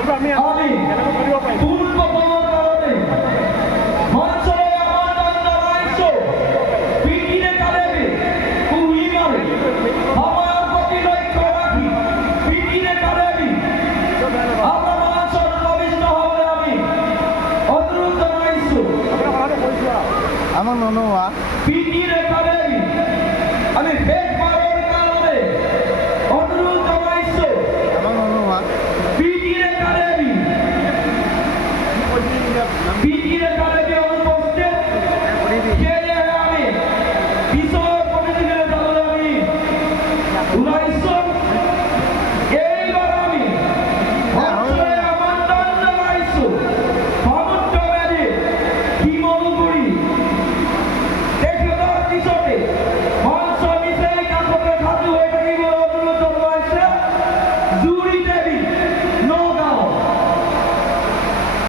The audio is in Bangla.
আমি তুলব তোমার কারণে মঞ্চে আমার নাম আইছো পিটিনে কালেবে তুই মারে আমার প্রতি লক্ষ্য রাখি পিটিনে কালেবি আমরা মঞ্চের নবিষ্ট হবে আমি অনুরোধ জানাইছো আমার মনে হয়